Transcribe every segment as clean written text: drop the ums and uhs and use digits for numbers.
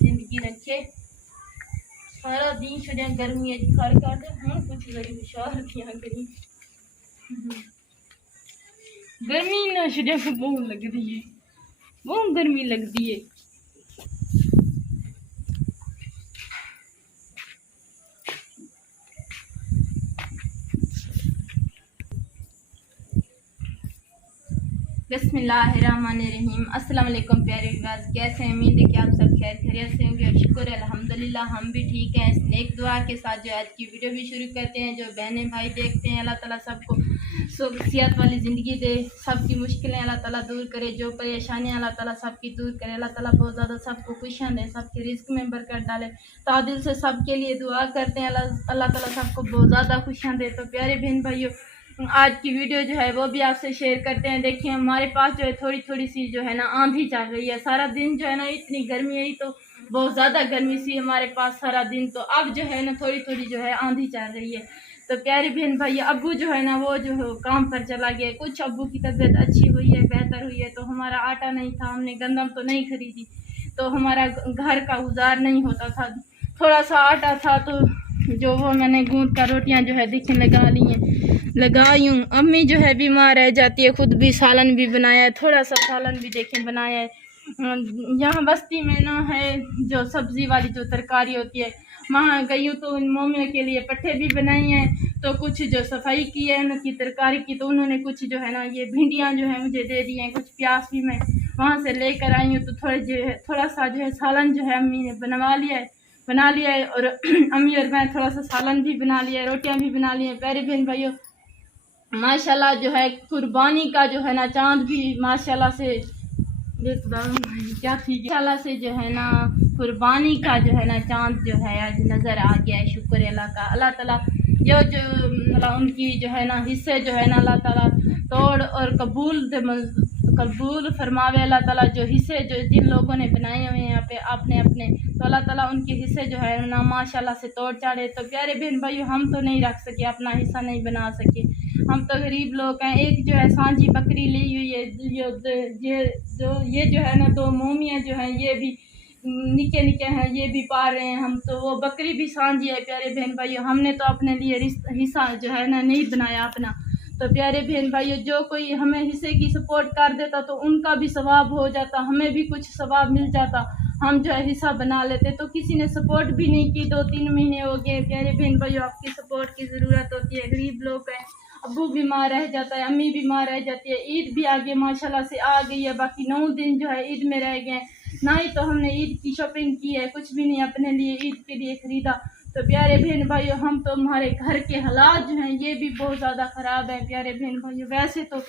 जिंदगी रखे सारा दिन छड़िया गर्मी खड़ कर हूँ कुछ गरीब हुशार दिया करी गर्मी ना छड़िया को बहुत लगती है, बहुत गर्मी लगती है। बिस्मिल्लाहिर्रहमानिर्रहीम। अस्सलाम वालेकुम प्यारे व्यूअर्स, कैसे हैं? उम्मीद है कि आप सब खैर खैरियत से होंगे और शुक्र है अल्हम्दुलिल्लाह हम भी ठीक हैं। इस नेक दुआ के साथ जो आज की वीडियो भी शुरू करते हैं। जो बहनें भाई देखते हैं, अल्लाह ताला सबको सेहत वाली ज़िंदगी दे, सबकी मुश्किलें अल्लाह ताला दूर करे, जो परेशानियाँ अल्लाह ताला सबकी दूर करे। अल्लाह ताला बहुत ज़्यादा सबको खुशियाँ दे, सबके रिस्क में बरकत डाले। तादिल से सबके लिए दुआ करते हैं, अल्लाह ताला सबको बहुत ज़्यादा खुशियाँ दे। तो प्यारे बहन भाइयों, आज की वीडियो जो है वो भी आपसे शेयर करते हैं। देखिए हमारे पास जो है थोड़ी थोड़ी सी जो है ना आंधी चल रही है। सारा दिन जो है ना इतनी गर्मी है, तो बहुत ज़्यादा गर्मी सी हमारे पास सारा दिन। तो अब जो है ना थोड़ी थोड़ी जो है आंधी चल रही है। तो प्यारे बहन भाई, अब्बू जो है ना वो जो है काम पर चला गया। कुछ अब्बू की तबीयत अच्छी हुई है, बेहतर हुई है। तो हमारा आटा नहीं था, हमने गंदम तो नहीं खरीदी, तो हमारा घर का गुजार नहीं होता था। थोड़ा सा आटा था तो जो वो मैंने गूंद कर रोटियां जो है देखिए लगाई हूँ। अम्मी जो है बीमार रह जाती है, खुद भी सालन भी बनाया है, थोड़ा सा सालन भी देखें बनाया है। यहाँ बस्ती में ना है जो सब्जी वाली जो तरकारी होती है, वहाँ गई हूँ तो उन मम्मियों के लिए पट्टे भी बनाए हैं। तो कुछ जो सफाई की है उनकी तरकारी की, तो उन्होंने कुछ जो है ना ये भिंडियाँ जो है मुझे दे दी हैं, कुछ प्याज भी मैं वहाँ से लेकर आई हूँ। तो थोड़ा सा जो है सालन जो है अम्मी ने बना लिया है और अम्मी और मैं थोड़ा सा सालन भी बना लिया है, रोटियां भी बना ली है। प्यारे बहन भाइयों, माशाल्लाह जो है कुर्बानी का जो है ना चांद भी माशाल्लाह से माशाल्लाह से जो है ना कुर्बानी का जो है ना चांद जो है आज नज़र आ गया है। शुक्र अल्लाह का। अल्लाह ताला ये जो मतलब उनकी जो है ना हिस्से जो है ना अल्लाह ताला तोड़ और कबूल फरमावे। अल्लाह ताला जो हिस्से जो जिन लोगों ने बनाए हुए हैं यहाँ पे अपने अपने, तो अल्लाह ताला उनके हिस्से जो है ना माशाल्लाह से तोड़ चाड़े। तो प्यारे बहन भाइयों, हम तो नहीं रख सके, अपना हिस्सा नहीं बना सके, हम तो गरीब लोग हैं। एक जो है सांझी बकरी ली हुई है, ये जो है ना दो मोमियाँ जो हैं ये भी निके निके हैं, ये भी पा रहे हैं। हम तो वो बकरी भी सांझी है। प्यारे बहन भाइयों, हमने तो अपने लिए हिस्सा जो है ना नहीं बनाया अपना। तो प्यारे बहन भाइयों, जो कोई हमें हिस्से की सपोर्ट कर देता तो उनका भी सवाब हो जाता, हमें भी कुछ सवाब मिल जाता, हम जो है हिस्सा बना लेते। तो किसी ने सपोर्ट भी नहीं की, 2-3 महीने हो गए। प्यारे बहन भाइयों, आपकी सपोर्ट की ज़रूरत होती है। गरीब लोग हैं, अब्बू बीमार रह जाता है, अम्मी बीमार रह जाती है, ईद भी आगे माशाल्लाह से आ गई है। बाकी 9 दिन जो है ईद में रह गए, ना ही तो हमने ईद की शॉपिंग की है, कुछ भी नहीं अपने लिए ईद के लिए ख़रीदा। तो प्यारे बहन भाइयों, हम तो हमारे घर के हालात जो हैं ये भी बहुत ज़्यादा ख़राब है। प्यारे बहन भाइयों, वैसे तो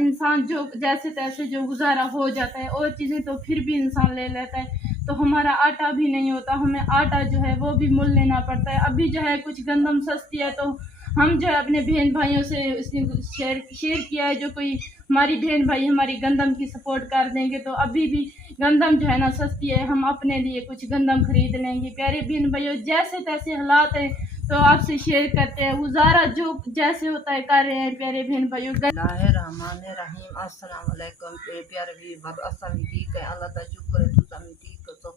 इंसान जो जैसे तैसे जो गुजारा हो जाता है, और चीज़ें तो फिर भी इंसान ले लेता है। तो हमारा आटा भी नहीं होता, हमें आटा जो है वो भी मुल लेना पड़ता है। अभी जो है कुछ गंदम सस्ती है, तो हम जो है अपने बहन भाइयों से शेयर किया है, जो कोई हमारी बहन भाई हमारी गंदम की सपोर्ट कर देंगे तो अभी भी गंदम जो है ना सस्ती है, हम अपने लिए कुछ गंदम खरीद लेंगे। प्यारे बहन भाइयों, जैसे तैसे हालात हैं तो आपसे शेयर करते हैं, गुजारा जो जैसे होता है कर रहे हैं। प्यारे बहन भाइयों, रहमान अस्सलाम वालेकुम प्यारे भी असां भी ठीक है, अल्लाह का शुक्र है तुसां भी ठीक हो। तो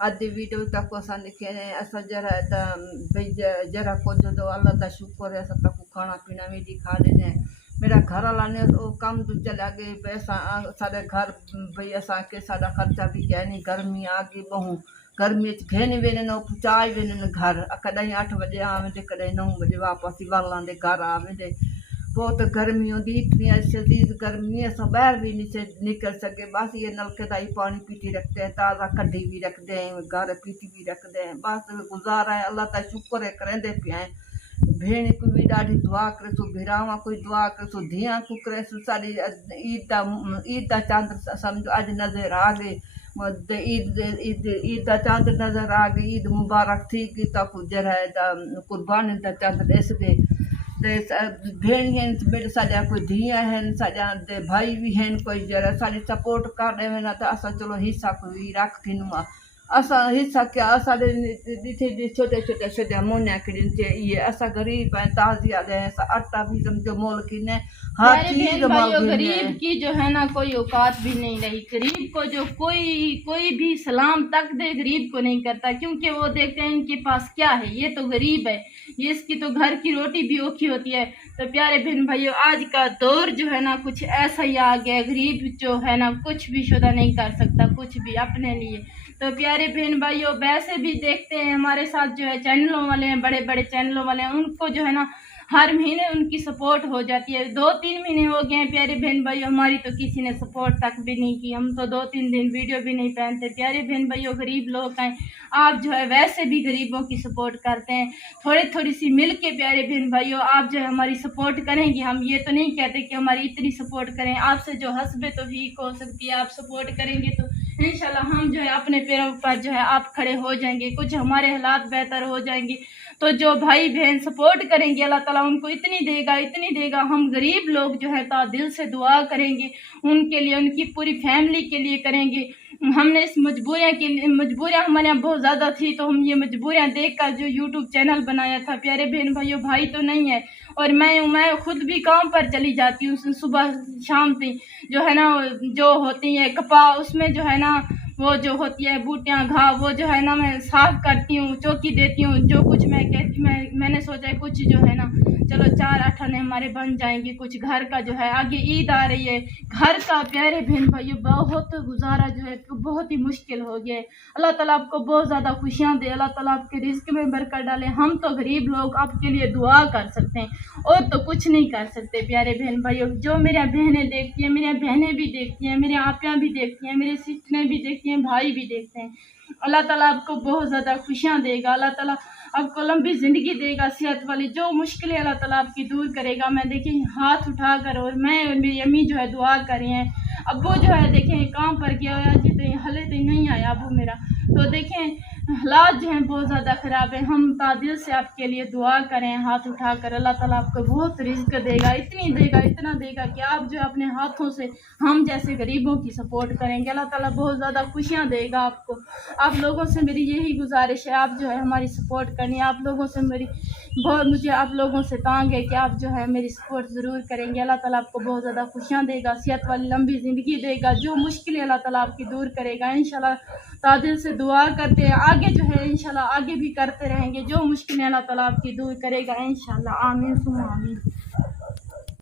अज वीडियो तक असां लिखे असां जरा जरा कुछ तो अल्लाह का शुक्र है, असां तक खाना पीना भी दिखा देने। मेरा घर वाला ने वो काम तो चला गए पैसा साढ़े घर भाई असा के सारा खर्चा भी क्या नहीं। गर्मी आ गई बहु गर्मी घेने वेने न चाय वेने न घर कदई 8 बजे आवे कदई 9 बजे वापस वाला दे घर आवे। बहुत गर्मी होती, इतनी शदीद गर्मी है, अस बाहर भी नहीं निकल सके। बस ये नलके का ही पानी पीती रखते हैं, ताज़ा कड्डी भी रखते हैं, घर पीती भी रखते हैं। बस गुजारा है, अल्लाह का शुक्र है करेंदे पिया है। भेण को भी ॾाढी दुआ करे सो, भिरावां कोई दुआ करे सो, धियां को करे सो। सारी ईद का चांद समझो अज नज़र आ गई, ईद का चांद नज़र आ गई। ईद मुबारक थी कि तक जरा कुर्बानी का चांद ॾिस दे। भेण आहिनि बेटा साॼा, कोई धीअ आहिनि, साॼा भाई भी आहिनि, कोई जरा साड़ी सपोर्ट कर रहे हैं ना, तो असां चलो हिस्सा कोई रख थींदो आहे। असा हिस्सा क्या असाडे जिथे छोटे छोटे छोटे मोन्या किडे ये असा गरीब है ताजिया दे आटा भी समझो मोल की ने हर प्यारे चीज बहन मोल भाइयों, की गरीब की जो है ना कोई औकात भी नहीं रही। गरीब को जो कोई भी सलाम तक दे गरीब को नहीं करता, क्योंकि वो देखते हैं इनके पास क्या है, ये तो गरीब है, ये इसकी तो घर की रोटी भी औखी होती है। तो प्यारे बहन भाइयों, आज का दौर जो है ना कुछ ऐसा ही आ गया, गरीब जो है ना कुछ भी शुदा नहीं कर सकता कुछ भी अपने लिए। तो प्यारे बहन भाइयों, वैसे भी देखते हैं हमारे साथ जो है चैनलों वाले हैं, बड़े बड़े चैनलों वाले हैं, उनको जो है ना हर महीने उनकी सपोर्ट हो जाती है। 2-3 महीने हो गए हैं प्यारे बहन भाइयों, हमारी तो किसी ने सपोर्ट तक भी नहीं की, हम तो 2-3 दिन वीडियो भी नहीं पहनते। प्यारे बहन भाइयों, गरीब लोग हैं, आप जो है वैसे भी गरीबों की सपोर्ट करते हैं, थोड़ी सी मिल के प्यारे बहन भाइयों आप जो है हमारी सपोर्ट करेंगे। हम ये तो नहीं कहते कि हमारी इतनी सपोर्ट करें, आपसे जो हस्बे तो ठीक हो सकती है, आप सपोर्ट करेंगे तो इंशाल्लाह हम जो है अपने पैरों पर जो है आप खड़े हो जाएंगे, कुछ हमारे हालात बेहतर हो जाएंगे। तो जो भाई बहन सपोर्ट करेंगे अल्लाह ताला उनको इतनी देगा। हम गरीब लोग जो है ता दिल से दुआ करेंगे उनके लिए, उनकी पूरी फैमिली के लिए करेंगे। हमने इस मजबूरियाँ हमारे यहाँ बहुत ज़्यादा थी, तो हम ये मजबूरियाँ देख कर जो यूट्यूब चैनल बनाया था। प्यारे बहन भाइयों, भाई तो नहीं है और मैं खुद भी काम पर चली जाती हूँ सुबह शाम से, जो है ना जो होती है कपा, उसमें जो है ना वो जो होती है बूटियाँ घाव, वो जो है ना मैं साफ करती हूँ, चौकी देती हूँ। जो कुछ मैंने सोचा है कुछ जो है ना चलो 4 आने हमारे बन जाएंगे, कुछ घर का जो है, आगे ईद आ रही है, घर का प्यारे बहन भाइयों बहुत गुजारा जो है बहुत ही मुश्किल हो गया है। अल्लाह ताला आपको बहुत ज़्यादा खुशियाँ दे, अल्लाह ताला आपके रिस्क में बरकत डाले। हम तो गरीब लोग आपके लिए दुआ कर सकते हैं और तो कुछ नहीं कर सकते। प्यारे बहन भाइयों, जो मेरी बहनें देखती हैं, मेरी बहनें भी देखती हैं, मेरी आपियाँ भी देखती हैं, मेरी सिस्टरें भी देखती हैं, भाई भी देखते हैं। अल्लाह ताला आपको बहुत ज़्यादा खुशियाँ देगा, अल्लाह ताला आपको लंबी ज़िंदगी देगा, सेहत वाली, जो मुश्किलें अल्लाह ताला आपकी दूर करेगा। मैं देखिए हाथ उठा कर और मैं और मेरी अम्मी जो है दुआ कर रही हैं। अब्बू जो है देखें काम पर गया हुआ जी, तो हले तो नहीं आया अबू मेरा, तो देखें हालात जो हैं बहुत ज़्यादा ख़राब है। हम तादिल से आपके लिए दुआ करें हाथ उठा कर, अल्लाह ताला आपको बहुत रिज़्क देगा, इतना देगा कि आप जो अपने हाथों से हम जैसे गरीबों की सपोर्ट करेंगे, अल्लाह ताला बहुत ज़्यादा खुशियाँ देगा आपको। आप लोगों से मेरी यही गुजारिश है, आप जो है हमारी सपोर्ट करनी है। आप लोगों से मुझे आप लोगों से तांग है कि आप जो है मेरी सपोर्ट ज़रूर करेंगे। अल्लाह ताला आपको बहुत ज़्यादा खुशियाँ देगा, सेहत वाली लंबी ज़िंदगी देगा, जो मुश्किलें अल्लाह ताला आपकी दूर करेगा इंशाल्लाह। तादिल से दुआ करते हैं, आगे जो है इंशाल्लाह आगे भी करते रहेंगे, जो मुश्किलें अल्लाह ताला आपकी दूर करेगा इंशाल्लाह। आमीन सुम्मा आमीन।